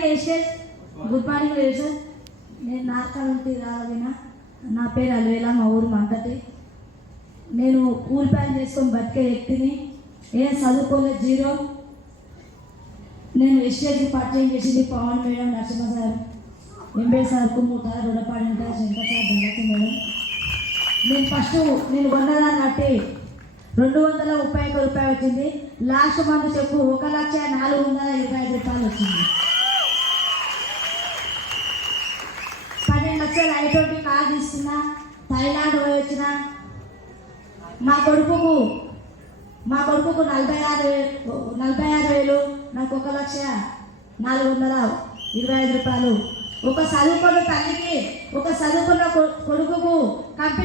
Morning ఎస్టేజ్. Good morning లేదు sir. నేను నార్కాలంటి రావినా. నా పేరు అల్వేలా, మా ఊరు మంతటి. నేను కూల్ ప్యాన్ చేసుకొని బతికే వ్యక్తిని. ఏం చదువుకోలేదు, జీరో. నేను ఎస్టేజ్కి పరిచయం చేసింది Pawan madam, Narasimha sir, ఎంబే sir, కుమ్మూట, రుడపాడంట, Shankar sir, దండకి madam. నేను ఫస్ట్ నేను కొన్నదాన్ని బట్టి 231 రూపాయలు వచ్చింది. లాస్ట్ మంత్ చెప్పు 1,425,000 రూపాయలు వచ్చింది. 12 లక్షలు ఐటోటి కార్ తీసుకున్నా, థైలాండ్ పోయి వచ్చిన. మా కొడుకుకు 46,000, నాకు 1,425,000 రూపాయలు. ఒక చదువుకున్న తల్లికి, ఒక చదువుకున్న కొడుకుకు కంపెనీ